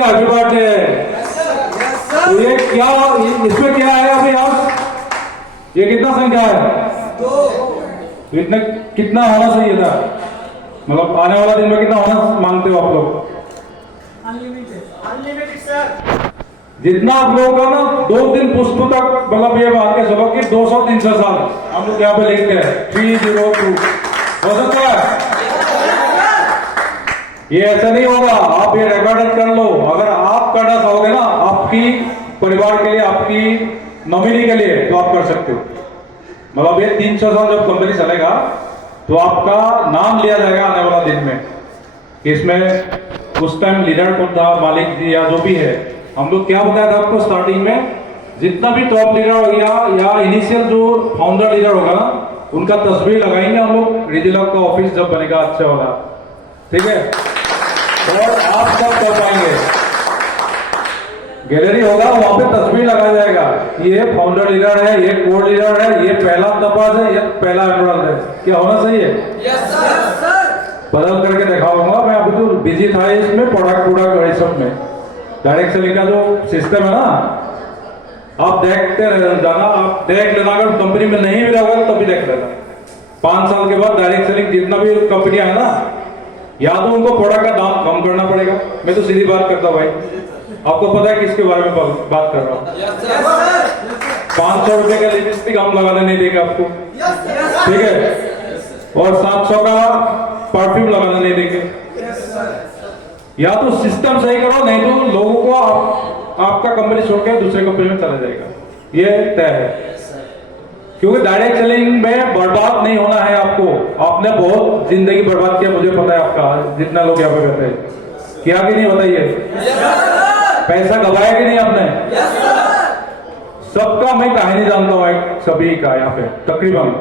का happy birthday है। तो ये क्या, इसमें क्या है अभी आप, ये कितना संख्या है? तो इतने कितना होना चाहिए था, मतलब आने वाला दिन में कितना होना मांगते हो आप लोग? Unlimited sir. जितना आप लोगों का ना 2 दिन पुष्प तक, मतलब ये बात के चलो कि 200-300 साल हम लोग यहाँ पे लिखते हैं 302 हो सकता है। ये ऐसा नहीं होगा, आप ये रिकॉर्ड कर लो। अगर आप करना चाहोगे ना आपकी परिवार के लिए, आपकी नॉमिनी के लिए, तो आप कर सकते हो। मतलब ये 300 साल जब कंपनी चलेगा तो आपका नाम लिया जाएगा आने वाला दिन में, इसमें उस टाइम लीडर कौन था, मालिक जी या जो भी है। हम लोग क्या बताया था आपको स्टार्टिंग में, जितना भी टॉप लीडर हो गया या इनिशियल जो फाउंडर लीडर होगा ना, उनका तस्वीर लगाएंगे हम लोग डिजिलॉक का ऑफिस जब बनेगा अच्छा वाला, ठीक है। और आप सब कर पाएंगे, गैलरी होगा वहां पे तस्वीर लगाया जाएगा, ये फाउंडर लीडर है, ये कोर लीडर है, ये पहला तपास है, ये पहला एमरल्ड है। क्या होना चाहिए? Yes sir. बदल करके दिखाऊंगा मैं, अभी तो बिजी था इसमें प्रोडक्ट सब में। डायरेक्ट सेलिंग का जो सिस्टम है ना, आप देखते जाना, आप देख लेना। अगर कंपनी में नहीं भी रहोगे तब भी देख लेना। 5 साल के बाद डायरेक्ट सेलिंग जितना भी कंपनियां है ना, या तो उनको प्रोडक्ट का दाम कम करना पड़ेगा। मैं तो सीधी बात करता हूँ भाई, आपको पता है किसके बारे में बात कर रहा हूँ। 500 रुपए का लिपस्टिक हम लगाने नहीं देंगे आपको, ठीक है, और 700 का परफ्यूम लगाने नहीं देंगे। या तो सिस्टम सही करो, नहीं तो लोगों को आपका कंपनी छोड़ के दूसरे कंपनी में चला जाएगा, ये तय है। क्योंकि डायरेक्ट सेलिंग में बर्बाद नहीं होना है आपको। आपने बहुत जिंदगी बर्बाद किया, मुझे पता है आपका, जितना लोग यहाँ पे कहते हैं, किया कि नहीं बताइए? पैसा गवाया कि नहीं आपने? सबका मैं कहानी जानता हूँ, सभी का यहाँ पे तकरीबन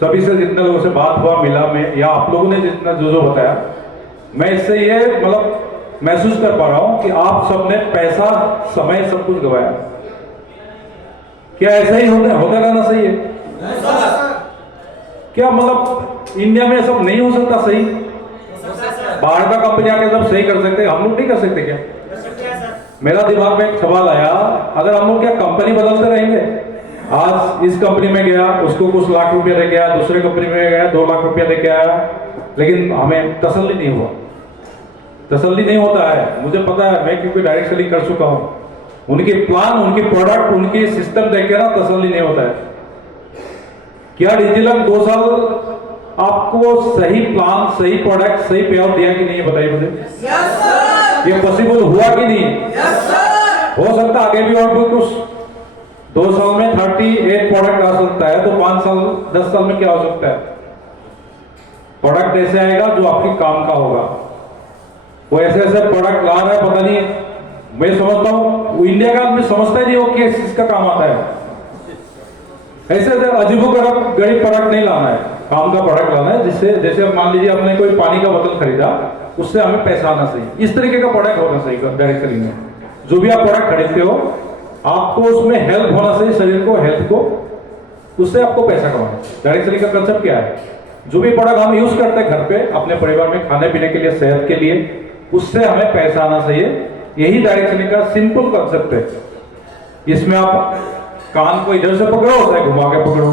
सभी से जितने लोगों से बात हुआ मिला में, या आप लोगों ने जितना जो बताया, मैं इससे ये मतलब महसूस कर पा रहा हूं कि आप सबने पैसा, समय, सब कुछ गवाया। क्या ऐसा ही होता रहना सही है? क्या मतलब इंडिया में सब नहीं हो सकता सही? बाहर का कंपनी आके सब सही कर सकते, हम लोग नहीं कर सकते क्या? मेरा दिमाग में एक सवाल आया, अगर हम लोग क्या कंपनी बदलते रहेंगे? आज इस कंपनी में गया, उसको कुछ लाख रुपया दे गया, दूसरे कंपनी में गया 2 लाख रुपया दे के आया, लेकिन हमें तसल्ली नहीं हुआ। तसल्ली नहीं होता है, मुझे पता है, मैं क्योंकि डायरेक्ट सेलिंग कर चुका हूं। उनके प्लान, उनके प्रोडक्ट, उनके सिस्टम देख के ना तसल्ली नहीं होता है। क्या डिजिलॉक 2 साल आपको सही प्लान, सही प्रोडक्ट, सही पे आउट दिया कि नहीं, बताइए मुझे। Yes sir. ये पॉसिबल हुआ कि नहीं? Yes sir. हो सकता आगे भी और कोई कुछ 2 साल में 38 प्रोडक्ट आ सकता है, तो 5 साल 10 साल में क्या हो सकता है? प्रोडक्ट ऐसे आएगा जो आपके काम का होगा। वो ऐसे ऐसे प्रोडक्ट ला रहा है, पता नहीं, मैं समझता हूँ इंडिया का आदमी समझता ही नहीं हो कि इसका काम आता है। ऐसे ऐसे अजीबोगरीब प्रोडक्ट नहीं लाना है, काम का प्रोडक्ट लाना है, जिससे, जैसे मान लीजिए आपने कोई पानी का बोतल खरीदा, उससे हमें पैसा आना चाहिए, इस तरीके का प्रोडक्ट होना चाहिए। डायरेक्ट सेलिंग में जो भी आप प्रोडक्ट खरीदते हो, आपको उसमें हेल्प होना चाहिए, शरीर को, हेल्थ को, उससे आपको पैसा कमाना। डायरेक्ट सेलिंग का कंसेप्ट क्या है? जो भी प्रोडक्ट हम यूज करते हैं घर पे, अपने परिवार में खाने पीने के लिए, सेहत के लिए, उससे हमें पैसा आना चाहिए। यही डायरेक्ट सेलिंग का सिंपल कंसेप्ट है। इसमें आप कान को इधर से पकड़ो, चाहे घुमा के पकड़ो,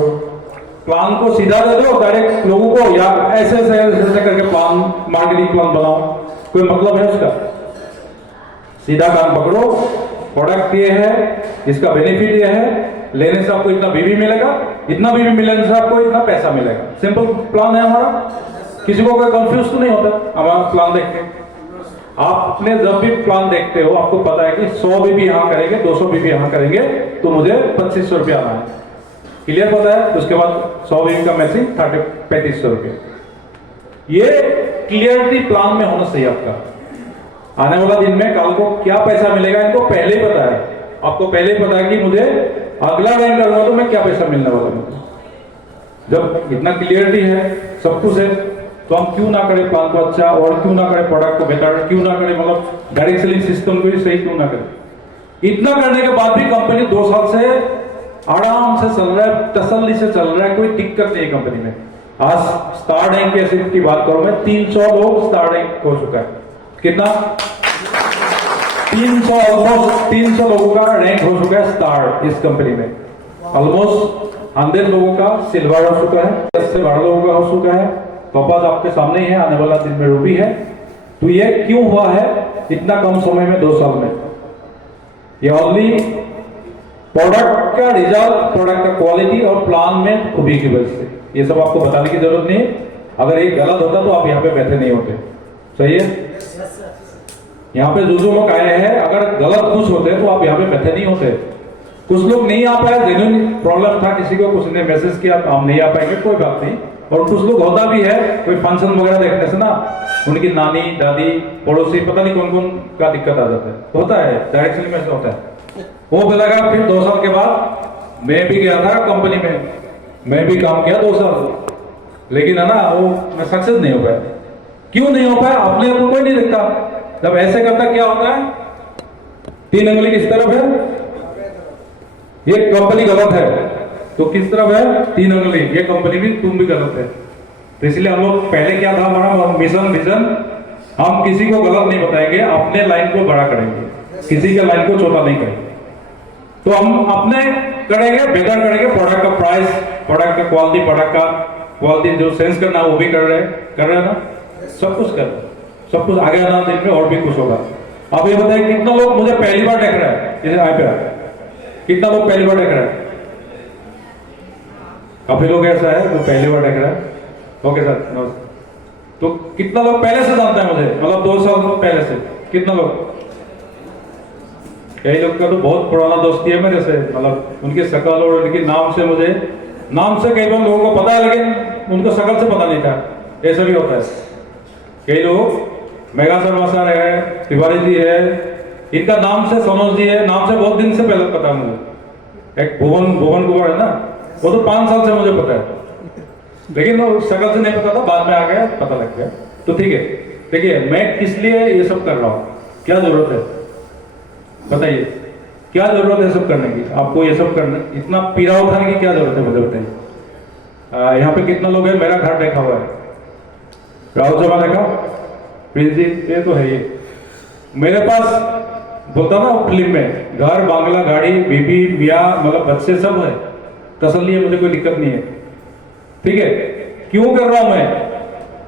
प्लान को सीधा दे दो डायरेक्ट लोगों को, या ऐसे ऐसे करके प्लान, मार्केटिंग प्लान बनाओ, कोई मतलब है उसका? सीधा कान पकड़ो, प्रोडक्ट ये है, इसका बेनिफिट ये है, लेने से आपको इतना बीवी मिलेगा, इतना बीवी मिलने से आपको इतना पैसा मिलेगा। सिंपल प्लान है हमारा। किसी को कोई कंफ्यूज तो नहीं होता हमारा प्लान देख के? आपने जब भी प्लान देखते हो, आपको पता है कि 100 बीबी यहां करेंगे, 200 बीबी यहां करेंगे, तो मुझे 2500 रुपया आना है। क्लियर पता है? उसके बाद 100 बीबी का मैचिंग 3500 रुपये। ये क्लियरिटी प्लान में होना चाहिए आपका। आने वाला दिन में कल को क्या पैसा मिलेगा इनको पहले ही पता है। आपको पहले ही पता है कि मुझे अगला रैंक करूंगा तो मैं क्या पैसा मिलने वाला मुझे। जब इतना क्लियरिटी है, सब कुछ है, तो हम क्यों ना करें प्लान को अच्छा, और क्यों ना करें प्रोडक्ट को बेहतर, क्यों ना करें मतलब डायरेक्ट सेलिंग सिस्टम को भी सही क्यों ना करें। इतना करने के बाद भी कंपनी 2 साल से आराम से चल रहा है, तसल्ली से चल रहा है, कोई दिक्कत नहीं है कंपनी में। आज स्टार रैंक की बात करूं मैं, 300 लोग स्टार रैंक हो चुका है। कितना? ऑलमोस्ट 300 लोगों का रैंक हो चुका है स्टार इस कंपनी में। ऑलमोस्ट 100 लोगों का सिल्वर हो चुका है, 10 से 12 लोगों का हो चुका है। टोपाज आपके सामने ही है, आने वाला दिन में रूबी है। तो ये क्यों हुआ है इतना कम समय में, 2 साल में? ये ओनली प्रोडक्ट का रिजल्ट, प्रोडक्ट का क्वालिटी और प्लान में खूबी की वजह से। ये सब आपको बताने की जरूरत नहीं है। अगर ये गलत होता तो आप यहाँ पे बैठे नहीं होते। सही है? यहाँ पे जो लोग आए हैं, अगर गलत कुछ होते तो आप यहाँ पे बैठे नहीं होते। कुछ लोग नहीं आ पाए, जेन्युइन प्रॉब्लम था किसी को, कुछ ने मैसेज किया हम नहीं आ पाएंगे, कोई बात नहीं। और कुछ लोग होता भी है कोई फंक्शन वगैरह देखने से ना, उनकी नानी दादी पड़ोसी पता नहीं कौन कौन का दिक्कत आ जाता है, होता है डायरेक्शनली में होता है। वो बोलेगा फिर 2 साल के बाद मैं भी गया था कंपनी में, मैं भी काम किया 2 साल, लेकिन है ना वो मैं सक्सेस नहीं हो पाया। क्यों नहीं हो पाया? अपने आप को कोई नहीं देखता। जब ऐसे करता क्या होता है, 3 उंगली किस तरफ है? ये कंपनी गलत है, तो किस तरफ है? 3 उंगली, ये कंपनी भी, तुम भी गलत है। तो इसलिए हम लोग पहले क्या था हमारा मिशन विजन, हम किसी को गलत नहीं बताएंगे, अपने लाइन को बड़ा करेंगे, किसी के लाइन को छोटा नहीं करेंगे। तो हम अपने करेंगे, बेहतर करेंगे, प्रोडक्ट का प्राइस, प्रोडक्ट का क्वालिटी, प्रोडक्ट का क्वालिटी जो सेंस करना वो भी कर रहे हैं ना, सब कुछ कर रहे हैं, सब कुछ आगे आना दिन में और भी कुछ होगा। आप ये बताइए कितना लोग मुझे पहली बार देख रहा है इसे ऐप पे? कितना लोग पहली बार देख रहा है? काफी लोग ऐसा है जो पहली बार देख रहा है। ओके सर, नमस्ते। तो कितना लोग पहले से जानता है मुझे, मतलब 2 साल पहले से? कितना लोग? कई लोग का तो बहुत पुराना दोस्ती है मेरे से, मतलब उनकी शक्ल और उनके नाम से, मुझे नाम से कई बार लोगों को पता है लेकिन उनको शक्ल से पता नहीं था। ऐसा भी होता है। कई लोग मेगा शर्मा सर है, तिवारी जी है, इनका नाम से, सनोज जी है, नाम से बहुत दिन से पहले पता है मुझे। एक भुवन कुमार है ना, वो तो 5 साल से मुझे पता है, लेकिन वो शक्ल से नहीं पता था, बाद में आ गया, पता लग गया। तो ठीक है, देखिए मैं किस लिए ये सब कर रहा हूँ, क्या जरूरत है बताइए, क्या जरूरत है सब करने की? आपको ये सब करने, इतना पीड़ा उठाने की क्या जरूरत है मुझे बताइए। यहाँ पे कितना लोग है? मेरा घर देखा हुआ है, राहुल जमा देखा, प्रिंस जी, ये तो है। ये मेरे पास बोलता ना फिल्म में, घर बांग्ला गाड़ी बीबी मियाँ मतलब बच्चे सब है, तसल्ली है, मुझे कोई दिक्कत नहीं है। ठीक है, क्यों कर रहा हूं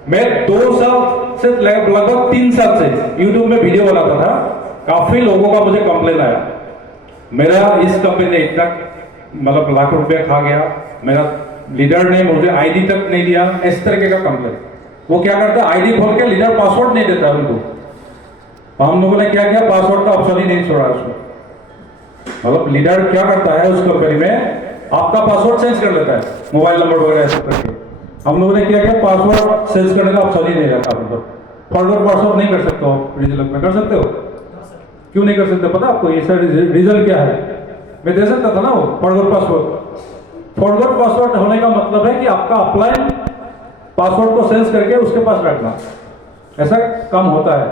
मैं 2 साल से लगभग 3 साल से यूट्यूब में वीडियो बनाता था। काफी लोगों का मुझे कंप्लेन आया, मेरा इस कंपनी ने इतना मतलब लाख रुपया खा गया, मेरा लीडर ने मुझे आईडी तक नहीं दिया, इस तरह का कंप्लेन। वो क्या करता है, आईडी खोल के लीडर पासवर्ड नहीं देता उनको। हम लोगों ने क्या किया, पासवर्ड का ऑप्शन ही नहीं छोड़ा उसमें। मतलब लीडर क्या करता है उस कंपनी में, आपका पासवर्ड चेंज कर लेता है, मोबाइल नंबर वगैरह ऐसा करके। हम लोगों ने क्या किया, पासवर्ड चेंज करने का ऑप्शन ही नहीं रहता। मतलब फॉरवर्ड पासवर्ड नहीं कर सकते हो, रिजल्ट में कर सकते हो? क्यों नहीं कर सकते पता आपको? ये सर रिजल्ट क्या है, मैं दे सकता था ना वो फॉरवर्ड पासवर्ड। फॉरवर्ड पासवर्ड होने का मतलब है कि आपका अपलाइन पासवर्ड को सेंस करके उसके पास रखना, ऐसा काम होता है।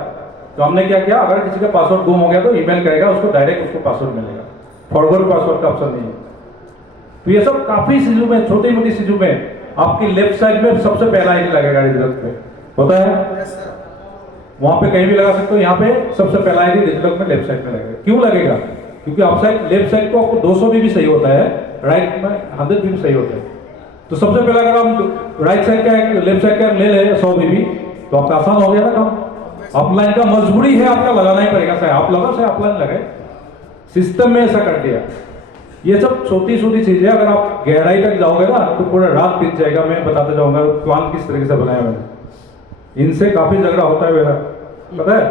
तो हमने क्या किया, अगर किसी का पासवर्ड गुम हो गया तो ईमेल करेगा उसको, डायरेक्ट उसको पासवर्ड मिलेगा, फॉरवर्ड पासवर्ड का ऑप्शन नहीं है। तो ये सब काफी चीजों में, छोटी मोटी चीजों में, आपकी लेफ्ट साइड में सबसे पहला आईडी लगेगा रिजल्ट पे, होता है वहां पे कहीं भी लगा सकते हो। यहाँ पे सबसे पहला आईडी रिजल्ट में लेफ्ट साइड में लगेगा। क्यों लगेगा? क्योंकि आप साइड लेफ्ट साइड को आपको 200 भी सही होता है, राइट में 100 भी सही होता है। तो सबसे पहला अगर हम राइट साइड का लेफ्ट साइड का ले ले 100 भी, तो आपका आसान हो गया ना काम। अपलाइन का मजबूरी है, आपका लगाना ही पड़ेगा, चाहे आप लगा चाहे अपलाइन लगे, सिस्टम में ऐसा कर दिया। ये सब छोटी छोटी चीजें, अगर आप गहराई तक जाओगे ना तो पूरा रात बीत जाएगा। मैं बताते जाऊंगा प्लान किस तरीके से बनाया मैंने, इनसे काफी झगड़ा होता है मेरा, पता है।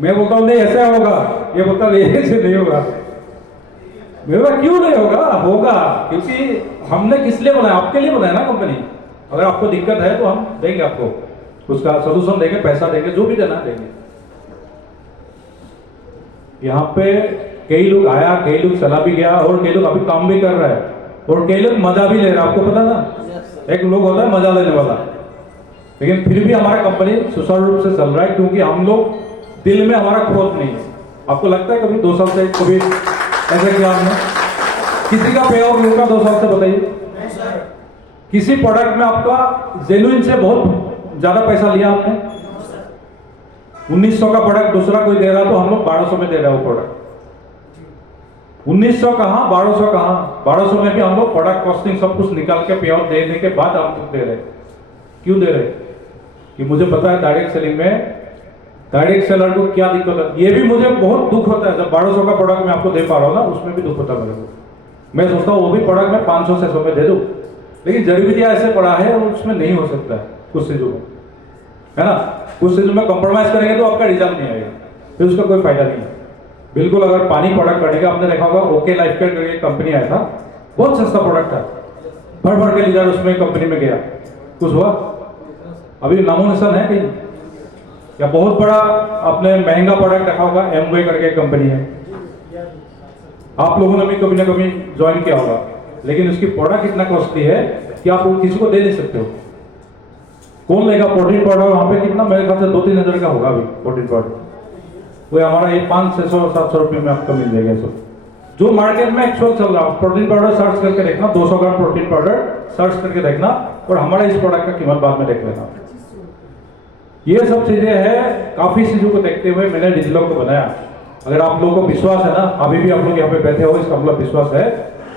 मैं बोलता हूँ नहीं ऐसा होगा, ये बोलता है ऐसे नहीं होगा। मेरा क्यों नहीं होगा? होगा, क्योंकि हमने किस लिए बनाया, आपके लिए बनाया ना कंपनी। अगर आपको दिक्कत है तो हम देंगे आपको, उसका सोल्यूशन देंगे, पैसा देंगे, जो भी देना देंगे। यहाँ पे कई लोग आया, कई लोग चला भी गया, और कई लोग अभी काम भी कर रहा है, और कई लोग मजा भी ले रहे हैं। आपको पता ना, एक लोग होता है मजा लेने वाला, लेकिन फिर भी हमारा कंपनी सुचारू रूप से चल रहा है, क्योंकि हम लोग दिल में हमारा खोट नहीं है। आपको लगता है कभी 2 साल से कभी ऐसा किया हमने? किसी का पे ऑफ होगा 2 साल से? बताइए, किसी प्रोडक्ट में आपका जेन्युइन से बहुत ज्यादा पैसा लिया आपने? 1900 का प्रोडक्ट दूसरा कोई दे रहा तो हम लोग 1200 में दे रहे हैं वो प्रोडक्ट। 1900 कहाँ, 1200 कहाँ, 1200 में भी हम लोग प्रोडक्ट कॉस्टिंग सब कुछ निकाल के पे आउट देने के बाद आप लोग दे रहे। क्यों दे रहे? कि मुझे पता है डायरेक्ट सेलिंग में डायरेक्ट सेलर को क्या दिक्कत है। ये भी मुझे बहुत दुख होता है जब 1200 का प्रोडक्ट मैं आपको दे पा रहा हूँ ना, उसमें भी दुख होता है मेरे को। मैं सोचता हूँ वो भी प्रोडक्ट मैं 500-600 में दे दूँ, लेकिन जरूरिया ऐसे पड़ा है और उसमें नहीं हो सकता है कुछ चीजों में, है ना। कुछ चीजों में कॉम्प्रोमाइज करेंगे तो आपका रिजल्ट नहीं आएगा, फिर उसका कोई फायदा नहीं है। बिल्कुल अगर पानी प्रोडक्ट करने का, आपने देखा होगा ओके लाइफ केयर करके कंपनी आया था, बहुत सस्ता प्रोडक्ट था, भर भर के लीटर उसमें कंपनी में गया, कुछ हुआ? अभी नामो निशान है कहीं? या बहुत बड़ा आपने महंगा प्रोडक्ट देखा होगा, एमवे करके कंपनी है, आप लोगों ने भी कभी ना कभी ज्वाइन किया होगा, लेकिन उसकी प्रोडक्ट इतना कॉस्टली है कि आप किसी को दे नहीं सकते हो। कौन लेगा प्रोटीन पाउडर वहां पे? कितना, मेरे ख्याल से 2-3 हजार का होगा अभी प्रोटीन पाउडर। वो हमारा ये 500-600-700 रुपये में आपको मिल जाएगा सब, जो मार्केट में एक्चुअल चल रहा है। प्रोटीन पाउडर सर्च करके देखना, 200 ग्राम प्रोटीन पाउडर सर्च करके देखना, और हमारा इस प्रोडक्ट का कीमत बाद में देख लेना। ये सब चीजें हैं, काफी चीजों को देखते हुए मैंने डिजिलॉक को बनाया। अगर आप लोगों को विश्वास है ना, अभी भी आप लोग यहाँ पे बैठे हो, इसका मतलब विश्वास है,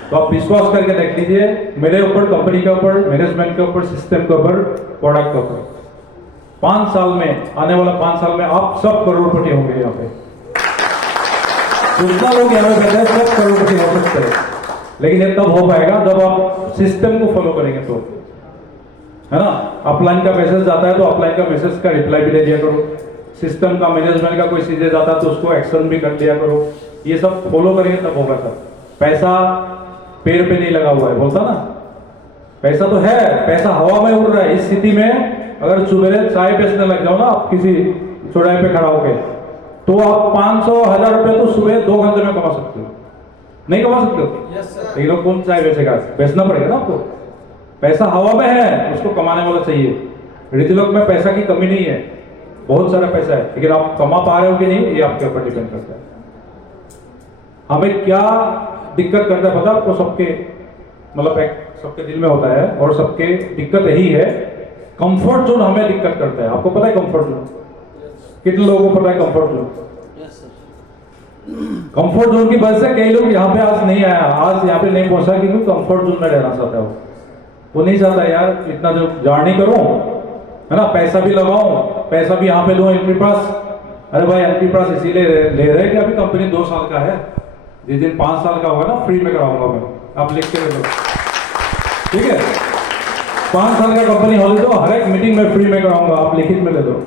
तो आप विश्वास करके देख लीजिए मेरे ऊपर, कंपनी के ऊपर, मैनेजमेंट के ऊपर, सिस्टम के ऊपर, प्रोडक्ट के ऊपर। 5 साल में, आने वाला 5 साल में आप सब करोड़पति होंगे यहाँ पे। जितना लोग यहाँ पे बैठे हैं सब करोड़पति हो सकते हैं, लेकिन ये तब हो पाएगा जब आप सिस्टम को फॉलो करेंगे तो, है ना। अपलाइन का मैसेज जाता है तो अपलाइन का मैसेज का रिप्लाई भी दे दिया करो, सिस्टम का, मैनेजमेंट का कोई चीजें जाता है तो उसको एक्शन भी कर दिया करो। ये सब फॉलो करेंगे तब होगा सर। पैसा पेड़ पे नहीं लगा हुआ है, बोलता ना, पैसा तो है, पैसा हवा में उड़ रहा है। इस स्थिति में अगर सुबह चाय बेचने लग जाओ ना आप किसी चौराहे पे खड़ा होके, तो आप 500-1000 रुपए तो सुबह 2 घंटे में कमा सकते हो, नहीं कमा सकते हो? लेकिन लोग कौन चाय बेचेगा? बेचना पड़ेगा ना आपको। पैसा हवा में है, उसको कमाने वाला चाहिए। रिजिलॉक में पैसा की कमी नहीं है, बहुत सारा पैसा है, लेकिन आप कमा पा रहे हो कि नहीं, ये आपके ऊपर डिपेंड करता है। हमें क्या दिक्कत करता है पता आपको? सबके मतलब एक सबके दिल में होता है, और सबके दिक्कत यही है, कंफर्ट जोन हमें दिक्कत करता है। आपको पता है कंफर्ट जोन? कितने लोगों को पता है कंफर्ट जोन? कंफर्ट जोन की वजह से कई लोग यहाँ पे आज नहीं आया, आज यहाँ पे नहीं पहुंचा, क्योंकि कंफर्ट जोन में रहना चाहता है वो नहीं चाहता यार इतना जो जर्नी करूं, है ना, पैसा भी लगाऊं, पैसा भी यहाँ पे दूं एंट्री पास। अरे भाई एंट्री पास इसीलिए ले रहे कि अभी कंपनी 2 साल का है, जिस दिन 5 साल का होगा ना फ्री में कराऊंगा मैं, आप लिख के ले लो, ठीक है। 5 साल का कंपनी होने दो, हर एक मीटिंग में फ्री में कराऊंगा, आप लिखित में ले दो।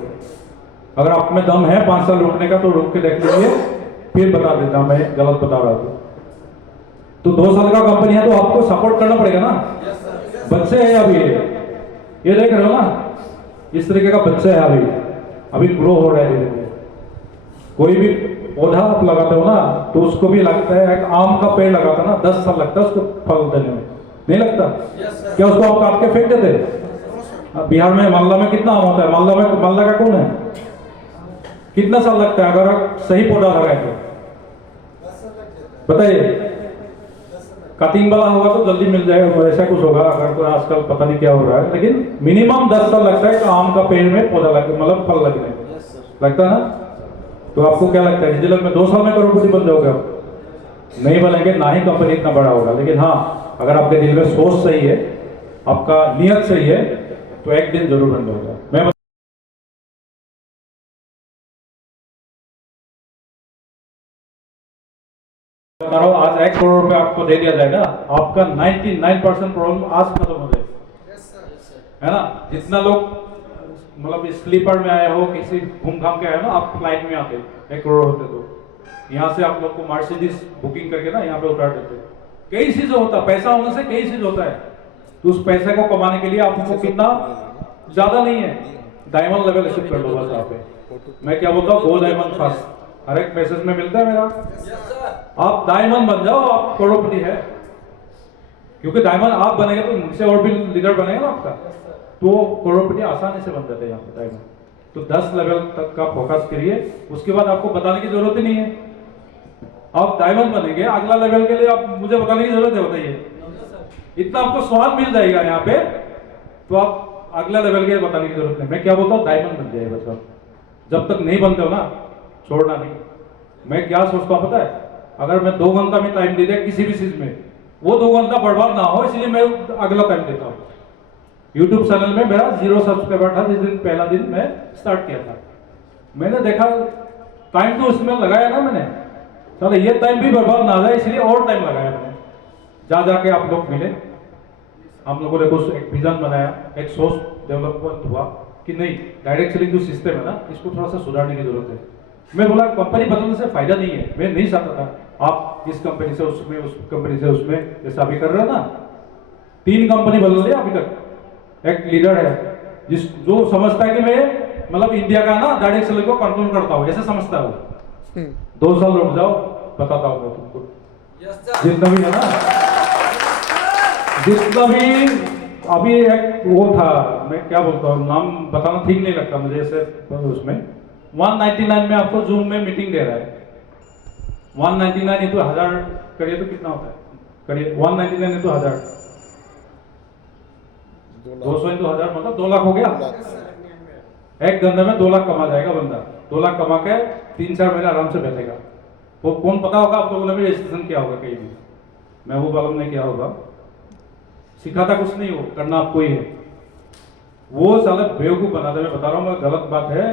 अगर आप में दम है 5 साल रुकने का तो रुक के देख लीजिए, फिर बता देता मैं गलत बता रहा था तो 2 साल का कंपनी है तो आपको सपोर्ट करना पड़ेगा ना। बच्चे हैं अभी, ये देख रहे हो ना, इस तरीके का बच्चे है अभी ग्रो हो रहा है धीरे धीरे। कोई भी पौधा आप लगाते हो ना, तो उसको भी लगता है, एक आम का पेड़ लगाता ना 10 साल लगता है उसको फल देने में, नहीं लगता? क्या उसको आप काट के फेंक देते? बिहार में मालदा में कितना आम होता है? मालदा का कौन है? कितना साल लगता है अगर आप सही पौधा लगाए तो? बताइए। कटिंग वाला होगा तो जल्दी मिल जाएगा, ऐसा कुछ होगा अगर, तो आजकल पता नहीं क्या हो रहा है, लेकिन मिनिमम 10 साल लगता है आम का पेड़ में पौधा लगे, मतलब फल लगने में, लगता है ना। तो आपको क्या लगता है डिजिलॉक में 2 साल में करोड़पति बन जाओगे आप? नहीं बनेंगे, ना ही कंपनी इतना बड़ा होगा। लेकिन हाँ, अगर आपके दिल में सोच सही है, आपका नियत सही है, तो एक दिन जरूर बन जाएगा। मैं बता रहा हूं, आज 1 करोड़ रुपए आपको दे दिया जाएगा, आपका 99% प्रॉब्लम आज खत्म हो जाएगा, है ना। जितना लोग मतलब स्लीपर में आए हो, किसी घूम घाम के आए हो ना, आप फ्लाइट में आते 1 करोड़ होते तो यहाँ से आप लोग को मर्सिडीज बुकिंग करके ना यहाँ पे उतार देते। कई चीज होता है, पैसा होने से कई चीज होता है, तो उस पैसे को कमाने के लिए आपको कितना ज्यादा नहीं है, डायमंड लेवल अचीव कर लो बस। यहाँ पे मैं क्या बोलता हूँ, 2 डायमंड फर्स्ट हर एक मैसेज में मिलता है मेरा, आप डायमंड बन जाओ, आप करोड़पति है। क्योंकि डायमंड आप बनेंगे तो नीचे और भी लीडर बनेगा ना आपका, तो करोड़पति आसानी से बन जाते हैं यहाँ पे डायमंड। तो 10 लेवल तक का फोकस करिए, उसके बाद आपको बताने की जरूरत ही नहीं है। आप डायमंड बनेंगे, अगला लेवल के लिए आप मुझे बताने की जरूरत है? बताइए। इतना आपको स्वाद मिल जाएगा यहाँ पे, तो आप अगला लेवल के लिए बताने की जरूरत नहीं। मैं क्या बोलता हूँ, डायमंड बन जाइए बस आप, जब तक नहीं बनते हो ना, छोड़ना नहीं। मैं क्या सोचता हूं पता है, अगर मैं 2 घंटा में टाइम दे दिया किसी भी चीज में, वो 2 घंटा बर्बाद ना हो, इसलिए मैं अगला टाइम देता हूँ। यूट्यूब चैनल में मेरा 0 सब्सक्राइबर था जिस दिन पहला दिन मैं स्टार्ट किया था। मैंने देखा टाइम तो उसमें लगाया ना मैंने, चलो ये टाइम भी बर्बाद ना हो जाए, इसलिए और टाइम लगाया मैंने। जा जाके आप लोग मिले, हम लोगों ने कुछ एक विजन बनाया, एक सोच डेवलपमेंट हुआ कि नहीं, डायरेक्ट सेलिंग जो सिस्टम है ना, इसको थोड़ा सा सुधारने की जरूरत है। मैं बोला कंपनी बदलने से फायदा नहीं है, मैं नहीं चाहता था आप इस कंपनी से उसमें, उस कंपनी से उसमें, जैसा अभी कर रहे हो ना। 3 कंपनी बदल लिया अभी तक। एक लीडर है जो समझता है कि मैं मतलब इंडिया का ना डायरेक्ट सेलिंग को कंट्रोल करता हूँ, ऐसे समझता है वो। 2 साल रुक जाओ, बताता हूँ मैं तुमको। जितना भी है ना, जितना भी अभी एक वो था, मैं क्या बोलता हूँ, नाम बताना ठीक नहीं लगता मुझे ऐसे, उसमें 199 में आपको जूम में मीटिंग दे रहा है। 199 इंटू 1000 करिए तो कितना होता है, करिए 199 इंटू 1000, 200 इंटू 1000 मतलब 2 लाख हो गया। एक घंटे में 2 लाख कमा जाएगा बंदा। 2 लाख कमा के 3-4 महीने आराम से बैठेगा। वो कौन पता होगा आप लोगों ने भी रजिस्ट्रेशन किया होगा कहीं भी, मैं वो मालूम नहीं किया होगा, सिखाता कुछ नहीं, हो करना आपको ही है। वो साले बेवकूफ बनाते, मैं बता रहा हूँ, मैं गलत बात है,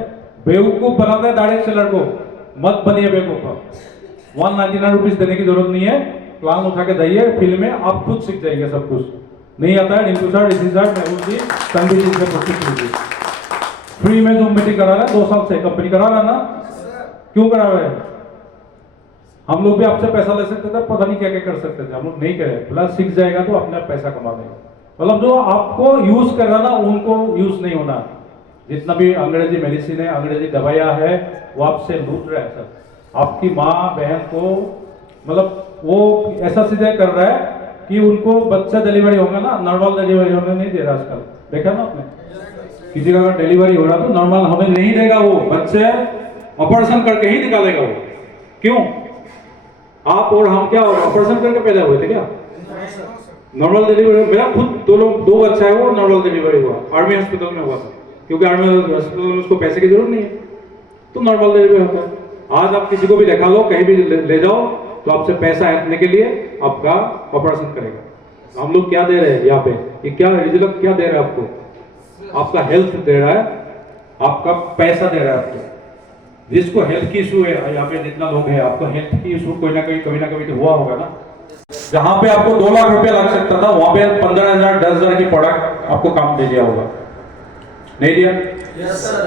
बेवकूफ बनाते हैं डायरेक्ट सेलर को। मत बनिए बेवकूफ। 199 रुपीज देने की जरूरत नहीं है, प्लान उठा के जाइए, फिल्म में आप खुद सीख जाएंगे सब कुछ। नहीं आता है रिंकू सर, ऋषि सर, मेहुल जी, संजय जी से पूछ लीजिए। फ्री में जूम मीटिंग करा रहा है 2 साल से, कंपनी करा रहा है ना, क्यों करा रहे हैं? हम लोग भी आपसे पैसा ले सकते थे, पता नहीं क्या क्या कर सकते थे, हम लोग नहीं करे। प्लस सीख जाएगा तो अपने आप पैसा कमा देगा। मतलब जो आपको यूज कर रहा ना, उनको यूज नहीं होना। जितना भी अंग्रेजी मेडिसिन है, अंग्रेजी दवाइयां है, वो आपसे लूट रहा है सब। आपकी माँ बहन को मतलब वो ऐसा सीधे कर रहा है कि उनको बच्चा डिलीवरी होगा ना, नॉर्मल डिलीवरी होने नहीं दे रहा आजकल। देखा ना आपने, किसी का अगर डिलीवरी हो रहा तो नॉर्मल होने नहीं देगा, वो बच्चे ऑपरेशन करके ही निकालेगा वो। क्यों? आप और हम क्या ऑपरेशन करके पैदा हुए थे क्या? Normal delivery. मेरा खुद 2 बच्चा है, वो नॉर्मल डिलीवरी हुआ, आर्मी हॉस्पिटल में हुआ था, क्योंकि आर्मी हॉस्पिटल में उसको पैसे की जरूरत नहीं है, तो नॉर्मल डिलीवरी होता है। आज आप किसी को भी दिखा लो, कहीं भी ले जाओ, तो आपसे पैसा ऐंठने के लिए आपका ऑपरेशन करेगा। हम लोग क्या दे रहे हैं यहाँ पे, ये क्या रिजल्ट क्या दे रहा है आपको? आपका हेल्थ दे रहा है, आपका पैसा दे रहा है आपको। जिसको हेल्थ की इशू है यहाँ पे, जितना लोग हैं, आपको हेल्थ की इशू कोई ना कहीं कभी ना कभी तो हुआ होगा ना। जहां पे आपको 2 लाख रुपया लग सकता था, वहां पे 15,000 10,000 की प्रोडक्ट आपको काम दे दिया होगा, नहीं दिया?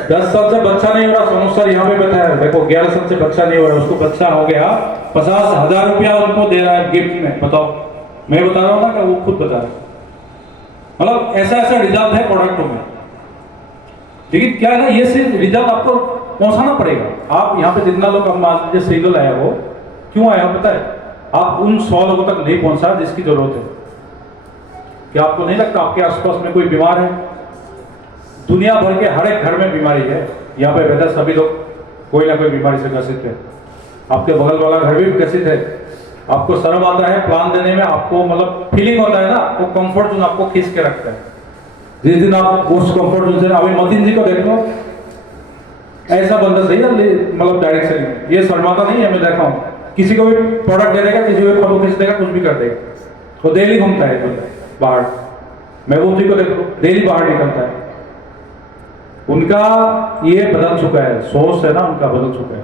10 साल से बच्चा नहीं हो रहा, सोनू सर यहाँ पे बताया, देखो 11 साल से बच्चा नहीं हो रहा, उसको बच्चा हो गया, 50,000 रुपया उनको दे रहा है गिफ्ट में। बताओ, मैं बता रहा हूँ ना कि वो खुद बता रहा है। मतलब ऐसा ऐसा रिजल्ट है प्रोडक्टों में। लेकिन क्या है ना, ये सिर्फ रिजल्ट आपको पहुंचाना पड़ेगा। आप यहाँ पे जितना लोग अब मान लीजिए सिंगल आया, वो क्यों आया पता है? आप उन 100 लोगों तक नहीं पहुंचा जिसकी जरूरत है। क्या आपको नहीं लगता आपके आसपास में कोई बीमार है? दुनिया भर के हर एक घर में बीमारी है। यहाँ पे बेहतर सभी लोग कोई ना कोई बीमारी से ग्रसित है। आपके बगल वाला घर भी ग्रसित है। आपको शर्म आता है प्लान देने में, आपको मतलब फीलिंग होता है ना, आपको कंफर्ट जोन आपको खींच के रखता है। जिस दिन आप उस कंफर्ट जोन से, अभी मतीन जी को देख लो, ऐसा बंदा सही है मतलब डायरेक्ट सेलिंग, ये शर्माता नहीं है। मैं देखा हूँ, किसी को भी प्रोडक्ट दे देगा, किसी को फोटो खींच देगा, कुछ भी कर देगा। वो डेली घूमता है बाहर। महबूब जी को देखो, डेली बाहर निकलता है। उनका ये बदल चुका है, सोच है ना उनका बदल चुका है,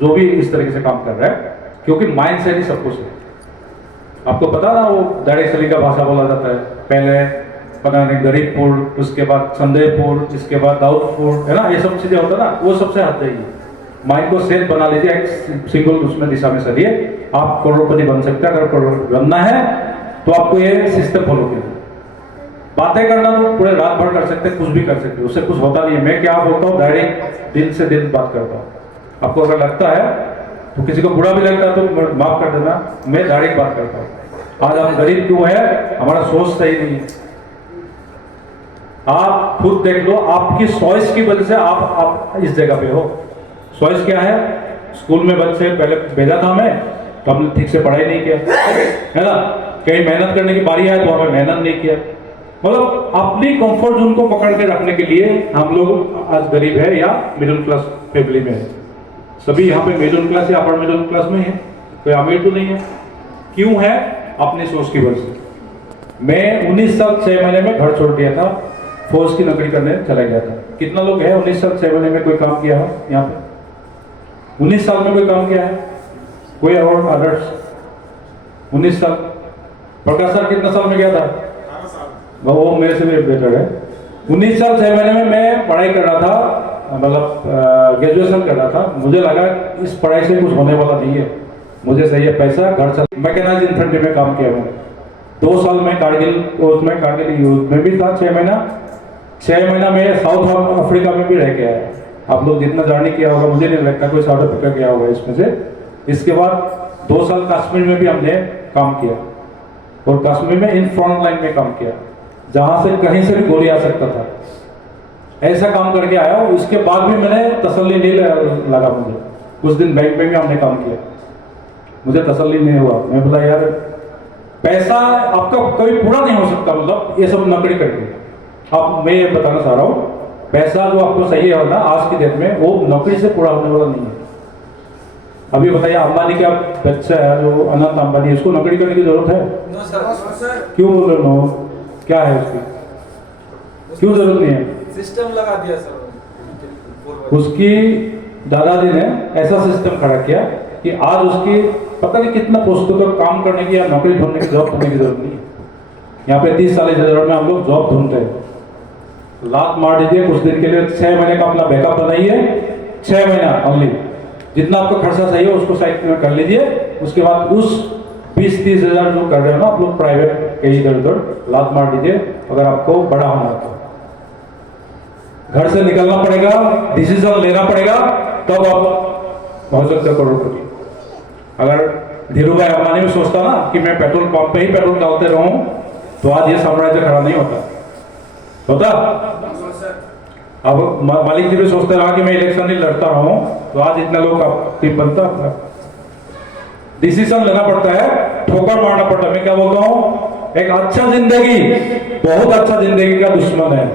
जो भी इस तरीके से काम कर रहा है, क्योंकि माइंड सेट ही सब कुछ है। आपको पता ना, वो डायरेक्ट सेलिंग का भाषा बोला जाता है, पहले पता नहीं गरीबपुर, उसके बाद संदेहपुर, इसके बाद दाऊदपुर, है ना, ये सब चीजें होता ना, वो सबसे हट जाइए। माइंड को सेट बना लीजिए, एक सिंगल उसमें दिशा में चलिए, आप करोड़पति बन सकते हैं। अगर करोड़पति बनना है तो आपको ये सिस्टम फॉलो कीजिए। बातें करना तो पूरे रात भर कर सकते हैं, कुछ भी कर सकते हैं, उससे कुछ होता नहीं है। मैं क्या बोलता हूँ, डायरेक्ट दिल से दिल बात करता हूँ। आपको अगर लगता है तो, किसी को बुरा भी लगता है तो माफ कर देना, मैं डायरेक्ट बात करता हूँ। आज हम गरीब क्यों है? हमारा सोच सही नहीं है। आप खुद देख लो, आपकी चॉइस की वजह से आप इस जगह पे हो। चॉइस क्या है? स्कूल में बच्चे पहले भेजा था हमें, तो हमने ठीक से पढ़ाई नहीं किया, है ना। कहीं मेहनत करने की बारी आए तो हमें मेहनत नहीं किया। मतलब अपनी कंफर्ट जोन को पकड़ के रखने के लिए हम लोग आज गरीब है या मिडिल क्लास फैमिली में है। सभी यहाँ पे मिडिल क्लास या अपर मिडिल क्लास में है, कोई अमीर तो नहीं है। क्यों है? अपनी सोच की वजह से। मैं 19 साल 6 महीने में घर छोड़ दिया था, फौज की नौकरी करने चला गया था। कितना लोग है 19 साल 6 महीने में कोई काम किया है यहाँ पे? 19 साल में कोई काम किया है? कोई और अदर्स? 19 साल। प्रकाश सर कितना साल में गया था? वो मेरे से भी बेटर है। 19 साल 6 महीने में मैं पढ़ाई कर रहा था, मतलब ग्रेजुएशन कर रहा था। मुझे लगा इस पढ़ाई से कुछ होने वाला नहीं है, मुझे चाहिए पैसा, घर चल। मैकेनाइज इन्फेंट्री में काम किया मैंने 2 साल में। कारगिल युद्ध में भी था 6 महीना में साउथ अफ्रीका में भी रह के आया। आप लोग जितना जर्नी किया होगा, मुझे नहीं लगता कोई साउथ अफ्रीका गया होगा इसमें से। इसके बाद 2 साल कश्मीर में भी हमने काम किया, और कश्मीर में इन फ्रंट लाइन में काम किया, जहां से कहीं से भी गोली आ सकता था। ऐसा काम करके आया। उसके बाद भी मैंने तसल्ली नहीं लगा मुझे। कुछ दिन बैंक में भी हमने काम किया, मुझे तसल्ली नहीं हुआ। मैं बोला यार पैसा आपका कभी पूरा नहीं हो सकता, मतलब ये सब नौकरी करके। अब मैं ये बताना चाह रहा हूँ, पैसा जो आपको चाहिए होगा आज की डेट में, वो नौकरी से पूरा होने वाला नहीं है। अभी बताइए, अंबानी का बच्चा है जो अनंत अंबानी, उसको नौकरी करने की जरूरत है? No sir. क्यों बोल रहे हो? क्या है उसकी, क्यों जरूरत नहीं है? सिस्टम लगा दिया सर। उसकी दादाजी ने ऐसा सिस्टम खड़ा किया कि आज उसकी पता नहीं कितना पोस्टों पर काम करने की या नौकरी ढूंढने की जॉब ढूंढने की जरूरत नहीं है। यहाँ पे 30-40 में हम लोग जॉब ढूंढते हैं। लात मार दीजिए कुछ दिन के लिए, 6 महीने का अपना बैकअप बनाइए, 6 महीना ओनली। जितना आपको खर्चा चाहिए उसको साइड में कर लीजिए। उसके बाद उस 20-30 हजार जो कर रहे हो ना आप लोग प्राइवेट कहीं इधर उधर, लात मार दीजिए। अगर आपको बड़ा होना है तो घर से निकलना पड़ेगा, डिसीजन लेना पड़ेगा, तब आप पहुंच सकते हो करोड़पति। अगर धीरूभाई अंबानी भी सोचता ना कि मैं पेट्रोल पंप पे ही पेट्रोल डालते रहूं, तो आज ये साम्राज्य खड़ा नहीं होता। अब मालिक जी भी सोचते रहा कि मैं इलेक्शन नहीं लड़ता रहा हूं, तो आज इतना लोग का टीम बनता। डिसीजन लेना पड़ता है, ठोकर मारना पड़ता है। मैं क्या बोलता हूं, एक अच्छा जिंदगी बहुत अच्छा जिंदगी का दुश्मन है।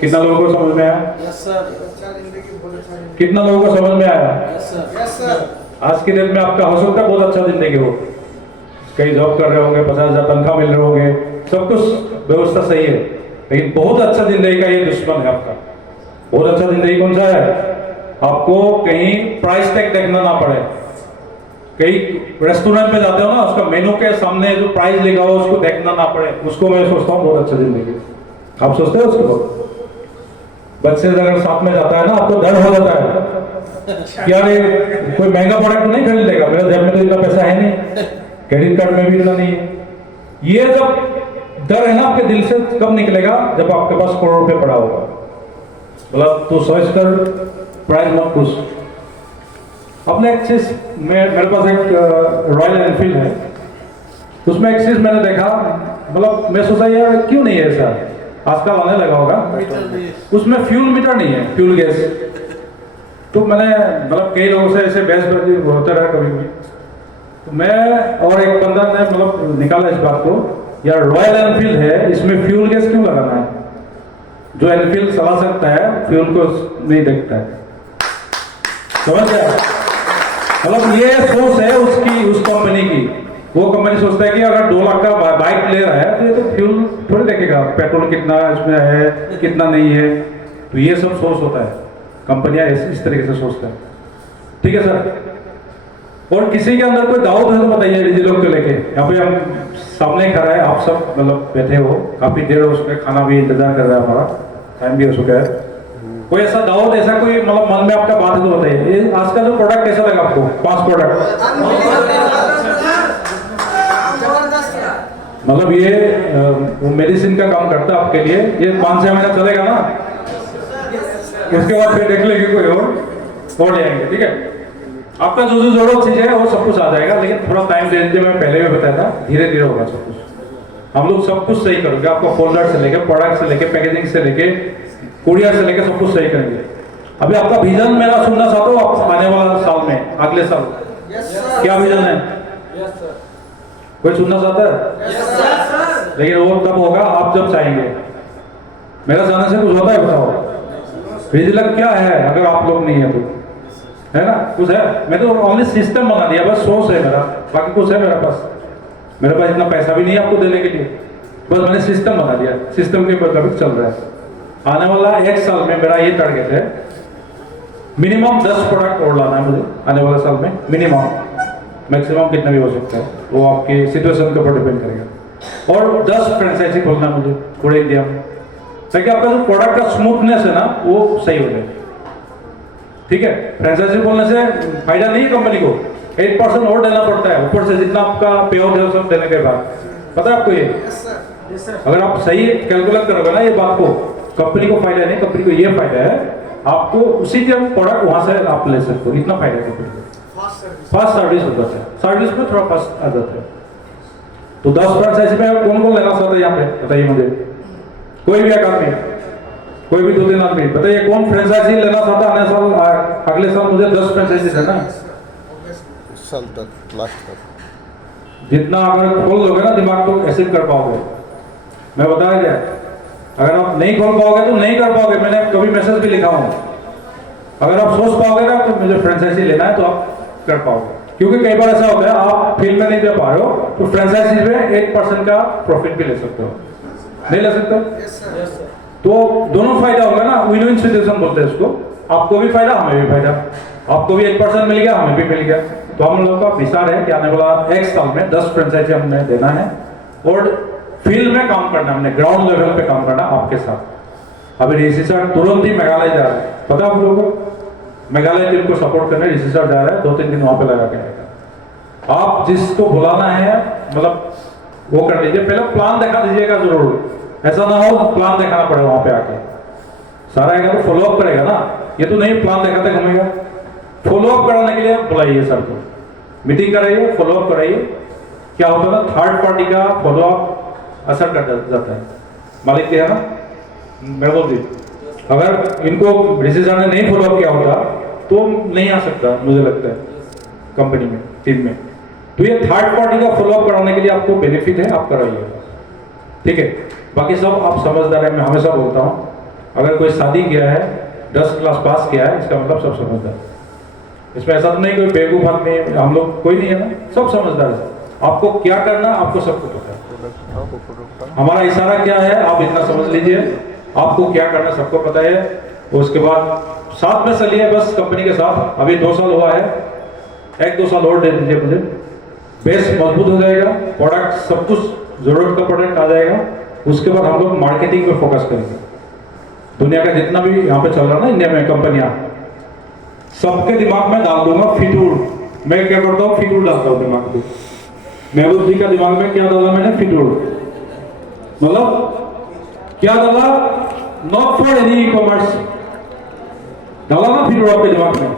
कितना लोगों को समझ में आया? Yes sir. कितना लोगों को समझ में आया? Yes sir. आज की डेट में आपका हो सकता है बहुत अच्छा जिंदगी हो, कहीं जॉब कर रहे होंगे, 50,000 तनख्वाह मिल रहे होंगे, सब कुछ व्यवस्था सही है, लेकिन बहुत अच्छा जिंदगी का ये दुश्मन है आपका। बहुत अच्छा जिंदगी कौन सा है? आपको कहीं प्राइस टैग देखना ना पड़े। कहीं रेस्टोरेंट में जाते हो ना, उसका मेनू के सामने जो प्राइस लिखा हो उसको देखना ना पड़े, उसको मैं सोचता हूँ बहुत अच्छा जिंदगी। आप सोचते हो उसको? बच्चे अगर साथ में जाता है ना, आपको डर हो जाता है कि यार कोई महंगा प्रोडक्ट नहीं खरीद लेगा, मेरे जेब में तो इतना पैसा है नहीं, क्रेडिट कार्ड में भी इतना नहीं है। ये जब डर है ना आपके दिल से, कब निकलेगा? जब आपके पास करोड़ रुपए पड़ा होगा। मतलब तो सोच कर प्राइस मत पूछ। अपने एक चीज, मेरे पास एक रॉयल एनफील्ड है, उसमें एक चीज मैंने देखा, मतलब मैं सोचा यार क्यों नहीं है ऐसा, आजकल आने लगा होगा, उसमें फ्यूल मीटर नहीं है, फ्यूल गैस। तो मैंने मतलब कई लोगों से ऐसे बहस होता रहा कभी भी, तो मैं और एक बंदा ने मतलब निकाला इस बात को, यार रॉयल एनफील्ड है, इसमें फ्यूल गैस क्यों लगाना है? जो एनफील्ड चला सकता है फ्यूल को नहीं देखता है। समझ गया? मतलब ये सोच है उसकी, उस कंपनी की। वो कंपनी सोचता है कि अगर 2 लाख का बाइक ले रहा है तो ये तो फ्यूल थोड़ी देखेगा, पेट्रोल कितना इसमें है कितना नहीं है। तो ये सब सोच होता है, कंपनियां इस तरीके से सोचता है। ठीक है सर। और किसी के अंदर कोई डाउट है तो बताइए, डिजिलॉक को लेके। यहाँ पे हम सामने खड़ा है, आप सब मतलब बैठे हो, काफी देर हो चुका है, खाना भी इंतजार कर रहा है, हमारा टाइम भी हो चुका है। कोई ऐसा डाउट, ऐसा कोई मतलब मन में आपका बात है तो बताइए। ये आज का जो प्रोडक्ट कैसा लगा आपको? 5 प्रोडक्ट मतलब ये मेडिसिन का काम करता है आपके लिए। ये 5-6 महीना चलेगा ना, उसके बाद फिर देख लेंगे कोई और ले आएंगे। ठीक है, आपका जो जरूरत चीज है वो सब कुछ आ जाएगा, लेकिन थोड़ा टाइम दे दीजिए। मैं पहले भी बताया था, धीरे धीरे होगा सब कुछ। हम लोग सब कुछ सही करेंगे, आपको फोल्डर से लेके, प्रोडक्ट से लेके, पैकेजिंग से लेके, कुरियर से लेके सब कुछ सही करेंगे। अभी आपका विजन मेरा सुनना चाहता हूँ, आप आने वाला साल में, अगले साल क्या विजन है? कोई सुनना चाहता है? लेकिन वो तब होगा आप जब चाहेंगे। मेरा जाने से कुछ होता है बताओ? विजिलर क्या है अगर आप लोग नहीं है तो, है ना? कुछ है? मैं तो ओनली सिस्टम बना दिया, बस सोच है मेरा, बाकी कुछ है मेरे पास? मेरे पास इतना पैसा भी नहीं है आपको देने के लिए, बस मैंने सिस्टम बना दिया, सिस्टम के मुताबिक चल रहा है। आने वाला 1 साल में मेरा ये टारगेट है, मिनिमम 10 प्रोडक्ट और लाना है मुझे आने वाले साल में, मिनिमम। मैक्सिमम कितना भी हो सकता है, वो आपकी सिचुएशन के ऊपर डिपेंड करेगा। और 10 फ्रेंचाइजी खोलना है मुझे पूरे इंडिया में, ताकि आपका जो प्रोडक्ट का स्मूथनेस है ना वो सही हो जाए। ठीक है? फ्रेंचाइजी खोलने से फायदा नहीं है कंपनी को, 8% और देना पड़ता है ऊपर से, जितना आपका पे आउट है सब देने के बाद। पता है आपको ये? अगर आप सही कैलकुलेट करोगे ना ये बात को, कंपनी को फायदा नहीं, कंपनी को ये फायदा है, आपको उसी के प्रोडक्ट वहां से आप ले सकते हो, इतना फायदा है कंपनी को। फास्ट सर्विस होता है, सर्विस में थोड़ा फास्ट आ जाता है। तो 10 फ्रेंचाइजी में कौन कौन लेना चाहता है यहाँ पे बताइए मुझे? कोई भी एक आदमी, कोई भी 2-3 आदमी बताइए कौन फ्रेंचाइजी लेना चाहता है? आने साल अगले साल मुझे 10 फ्रेंचाइजी देना है इस साल तक, लास्ट तक। जितना अगर खोल लोगे ना दिमाग तो ऐसे कर पाओगे। मैं बताया क्या, अगर आप नहीं खोल पाओगे तो नहीं कर पाओगे। मैंने कभी मैसेज भी लिखा हूँ, अगर आप सोच पाओगे ना तो मुझे फ्रेंचाइजी लेना है तो आप कर पाओगे। क्योंकि कई बार ऐसा होता है आप फील्ड में नहीं दे पा रहे हो तो फ्रेंचाइजी में 8% का प्रॉफिट भी ले सकते हो, नहीं ले सकते? तो दोनों फायदा होगा ना, विन विन सिचुएशन बोलते हैं इसको। आपको भी फायदा, हमें भी फायदा, आपको भी 8% मिल गया, हमें भी मिल गया। तो हम लोग का विचार है कि आने वाला 1 साल में 10 फ्रेंचाइजी हमने देना है और फील्ड में काम करना, हमने ग्राउंड लेवल पे काम करना आपके साथ। अभी ऋषि सर तुरंत ही मेघालय जा रहे हैं, पता है आप लोगों को? मेघालय टीम को सपोर्ट करने ऋषि सर जा रहे हैं, 2-3 दिन वहां पे लगा के आएगा। आप जिसको बुलाना है मतलब वो कर लीजिए, पहले प्लान दिखा दीजिएगा जरूर, ऐसा ना हो प्लान दिखाना पड़े वहां पे आके। सारा आएगा तो फॉलोअप करेगा ना, ये तो नहीं प्लान दिखाते घूमेगा। फॉलोअप कराने के लिए बोलाइए सर को, मीटिंग कराइए, फॉलोअप कराइए। क्या होता है ना, थर्ड पार्टी का फॉलोअप असर कर जाता है। मालिक क्या है ना, महबूब जी, अगर इनको ऋषि सर ने नहीं फॉलोअप किया होता तो नहीं आ सकता मुझे लगता है कंपनी में, टीम में। तो ये थर्ड पार्टी का फॉलोअप कराने के लिए आपको बेनिफिट है, आप कराइए। ठीक है? बाकी सब आप समझदार है, मैं हमेशा बोलता हूँ, अगर कोई शादी किया है, 10 क्लास पास किया है, इसका मतलब सब समझदार है। इसमें ऐसा तो नहीं कोई बेवकूफ आदमी, हम लोग कोई नहीं है ना, सब समझदार है। आपको क्या करना आपको सबको पता है। हमारा इशारा क्या है आप इतना समझ लीजिए, आपको क्या करना सबको पता है। उसके बाद साथ में चलिए बस कंपनी के साथ। अभी 2 साल हुआ है, 1-2 साल और दे दीजिए मुझे, बेस मजबूत हो जाएगा, प्रोडक्ट सब कुछ जरूरत का प्रोडक्ट आ जाएगा। उसके बाद हम लोग मार्केटिंग पे फोकस करेंगे। दुनिया का जितना भी यहाँ पे चल रहा है ना इंडिया में कंपनियां, सबके दिमाग में डाल दूंगा फितूर। मैं क्या करता हूँ, फितूर डालता हूँ दिमाग में। महबूब जी का दिमाग में क्या डाला मैंने, फितूर। मतलब क्या डाला, not for any e commerce डाला ना फितूर आपके दिमाग में।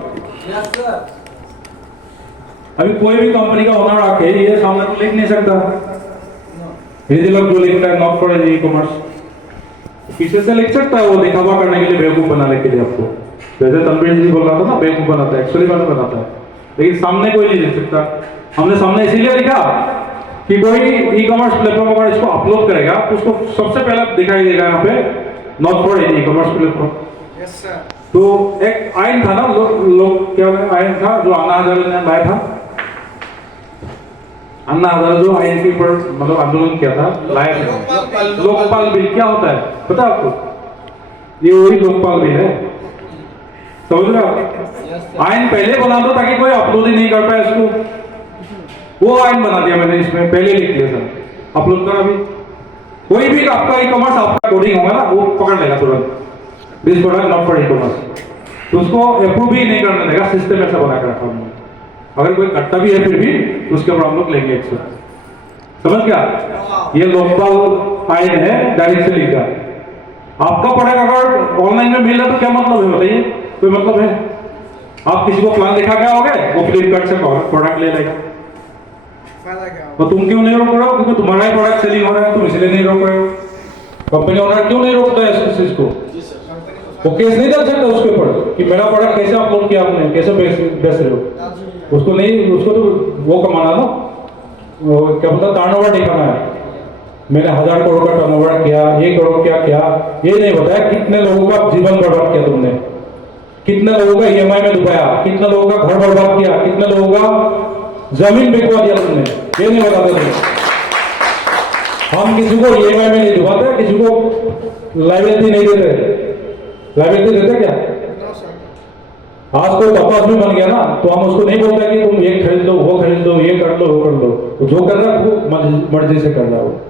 अभी कोई भी कंपनी का ओनर आके ये सामने तो लिख नहीं सकता, हिंदी लोग जो लिखता है not for any e commerce, पीछे से लिख सकता है वो दिखावा करने के लिए, बेवकूफ बनाने के लिए आपको। जैसे तनवीर जी बोल रहा था ना, बेवकूफ बनाता है, एक्चुअली मैंने बनाता है, लेकिन सामने कोई नहीं लिख सकता। हमने सामने इसीलिए लिखा कि कोई ई कॉमर्स प्लेटफॉर्म अगर इसको अपलोड करेगा तो उसको सबसे पहले दिखाई देगा यहाँ पे not for any e commerce platform. तो एक आइन था ना, लोग क्या आइन था जो अन्ना हजारे ने लाया था, अन्ना हजारे जो आइन के ऊपर मतलब आंदोलन किया था, लाया था लोकपाल बिल। क्या होता है पता आपको? ये वही लोकपाल बिल है, समझ रहे आप? आइन पहले बना दो ताकि कोई अपलोड ही नहीं कर पाए इसको, वो आइन बना दिया मैंने, इसमें पहले लिख दिया सर, अपलोड करा। अभी कोई भी आपका ई कॉमर्स आपका कोडिंग होगा ना वो पकड़ लेगा तुरंत, this product not for e commerce, तो उसको अप्रूव ही नहीं करने देगा। सिस्टम ऐसा बना कर रखा हमने, अगर कोई करता भी है फिर भी उसके ऊपर हम लोग लेंगे एक्शन। समझ गया? ये लोकपाल आइन है, डायरेक्ट से लिखा। आपका प्रोडक्ट अगर ऑनलाइन में मिल रहा तो क्या मतलब है बताइए? कोई मतलब है? आप किसी को प्लान दिखा के आओगे, वो फ्लिपकार्ट से प्रोडक्ट ले लेगा, तो तुम क्यों नहीं रोक रहे हो? क्योंकि तुम्हारा ही प्रोडक्ट सेलिंग हो रहा है, तुम इसलिए नहीं रोक रहे हो। कंपनी ओनर क्यों नहीं रोकता है इस चीज को? वो केस नहीं डाल सकता उसके ऊपर कि मेरा प्रोडक्ट कैसे अपलोड किया आपने, कैसे बेच रहे हो। उसको नहीं, उसको तो वो कमाना ना, वो क्या बोलता, टर्नओवर नहीं करना है। मैंने 1000 करोड़ का टर्नओवर किया, 1 करोड़ क्या किया, ये नहीं बताया कितने लोगों का जीवन बर्बाद किया तुमने, कितने लोगों का ईएमआई में डुबाया, कितने लोगों का घर बर्बाद किया, कितने लोगों का जमीन बिकवा दिया तुमने, ये नहीं बताते तुम। हम किसी को ईएमआई में नहीं डुबाते, किसी को लाइबिलिटी नहीं देते। लाइबिलिटी देते क्या? आज कोई तपास भी बन गया ना, तो हम उसको नहीं बोलते कि तुम ये खरीद लो, वो खरीद लो, ये कर लो, वो कर लो। तो जो कर रहा है वो मर्जी से कर रहा है।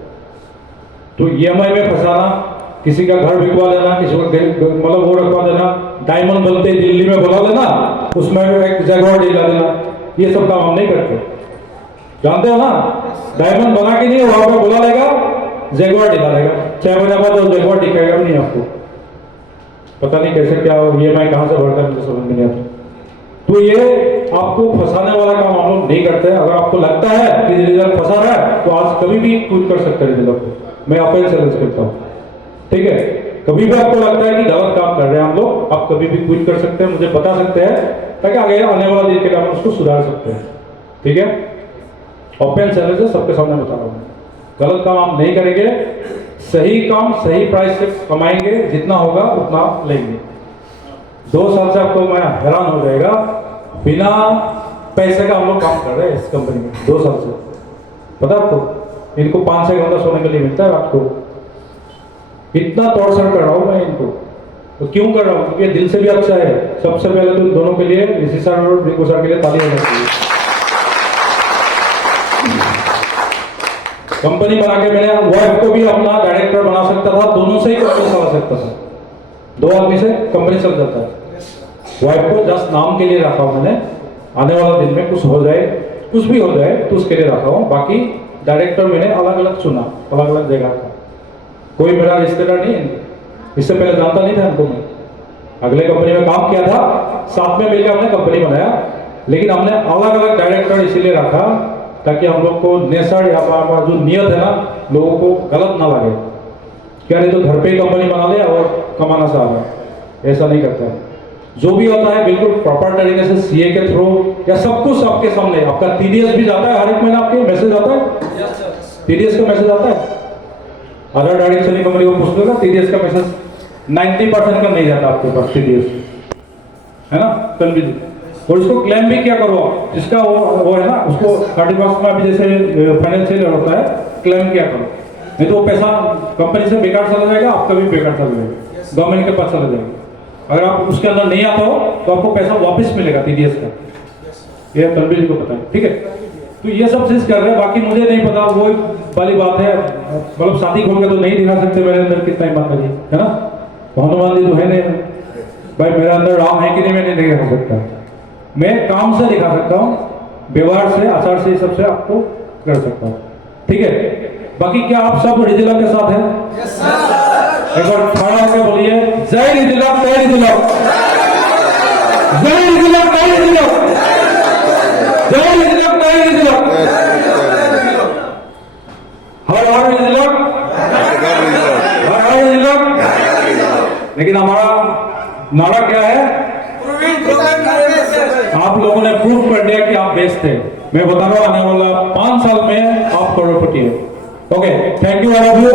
तो ईएमआई में फंसाना, किसी का घर बिकवा देना, किसी को मतलब वो रखवा देना, डायमंड बनते दिल्ली में बुला देना, उसमें एक जगह दिला देना, ये सब काम हम नहीं करते। जानते हो ना, डायमंड बना के नहीं वहां पे बुला लेगा, जगह दिला देगा, 6 महीने बाद वो जगह दिखेगा भी नहीं आपको। पता नहीं कैसे क्या ईएमआई कहां से भरता है, मुझे समझ नहीं आता। तो ये आपको फंसाने वाला काम हम लोग नहीं करते। अगर आपको लगता है कि रिजल्ट फंसा रहा है तो आज कभी भी क्विट कर सकते हैं रिजल्ट को। मैं आपको चैलेंज करता हूँ, ठीक है? कभी भी आपको लगता है कि गलत काम कर रहे हैं हम लोग, आप कभी भी क्विट कर सकते हैं, मुझे बता सकते हैं, ताकि आगे आने वाला दिन के काम उसको सुधार सकते हैं। ठीक है? ओपन चैलेंज है, सबके सामने बता रहा हूँ। गलत काम आप नहीं करेंगे, सही काम सही प्राइस से कमाएंगे, जितना होगा उतना लेंगे। 2 साल से आपको मैं हैरान हो जाएगा, बिना पैसे का हम लोग काम कर रहे हैं इस कंपनी में 2 साल से। पता आपको, इनको 5-6 घंटा सोने के लिए मिलता है रात को। इतना टॉर्चर कर रहा हूं मैं इनको। तो क्यों कर रहा हूं? क्योंकि दिल से भी अच्छा है। सबसे पहले तो दोनों के लिए, ऋषि सर और रिंकू सर के लिए ताली होनी चाहिए। कंपनी बना के मैंने वाइफ को भी अपना डायरेक्टर बना सकता था, दोनों से ही कंपनी चला सकता था। 2 आदमी से कंपनी चल जाता है। वाइफ को जस्ट नाम के लिए रखा हूं मैंने, आने वाला दिन में कुछ हो जाए, कुछ भी हो जाए तो उसके लिए रखा हूं। बाकी डायरेक्टर मैंने अलग अलग चुना, अलग अलग जगह का। कोई मेरा रिश्तेदार नहीं है, इससे पहले जानता नहीं था इनको मैं। अगले कंपनी में काम किया था, साथ में मिलकर हमने कंपनी बनाया, लेकिन हमने अलग अलग डायरेक्टर इसीलिए रखा ताकि हम लोग को नेसर या जो नियत है ना, लोगों को गलत ना लगे। क्या नहीं तो घर पे ही कंपनी बना ले और कमाना चाह रहा है, ऐसा नहीं करता है। जो भी होता है बिल्कुल प्रॉपर तरीके से सीए के थ्रू या सब कुछ आपके सामने। आपका टीडीएस भी जाता है, हर एक महीने आपके मैसेज आता है, टीडीएस का मैसेज आता है। अदर डायरेक्ट सेलिंग कंपनी को पूछ लेगा, टीडीएस का मैसेज 90% का नहीं जाता आपके पास टीडीएस, है ना? कल भी और इसको क्लेम भी क्या करो, जिसका वो है ना, उसको 31 में अभी जैसे फाइनेंशियल होता है, क्लेम क्या करो, नहीं तो वो पैसा कंपनी से बेकार चला जाएगा, आपका भी बेकार चला जाएगा, गवर्नमेंट के पास चला जाएगा। अगर आप उसके अंदर नहीं आता हो तो आपको पैसा वापस मिलेगा टीडीएस का, ये तलबी जी को पता है, ठीक है? तो ये सब चीज कर रहे हैं, बाकी मुझे नहीं पता, वो वाली बात है। मतलब शादी खोल के तो नहीं दिखा सकते मेरे अंदर कितना ईमानदारी है ना, हनुमान जी तो है नहीं भाई, मेरा अंदर राम है कि नहीं मैं नहीं दिखा सकता। मैं काम से दिखा सकता हूँ, व्यवहार से, आचार से, सब से आपको कर सकता हूँ, ठीक है? बाकी क्या आप सब रिजिला के साथ हैं? एक बार खड़ा होकर बोलिए, जय रिजिला, जय रिजिला, जय रिजिला, जय रिजिला, जय रिजिला, जय रिजिला, हर हर रिजिला, हर हर रिजिला। लेकिन हमारा नारा क्या है? आप लोगों ने प्रूव कर दिया कि आप बेस्ट थे। मैं बता रहा हूं, आने वाला 5 साल में आप करोड़पति है। Okay, thank you all of you.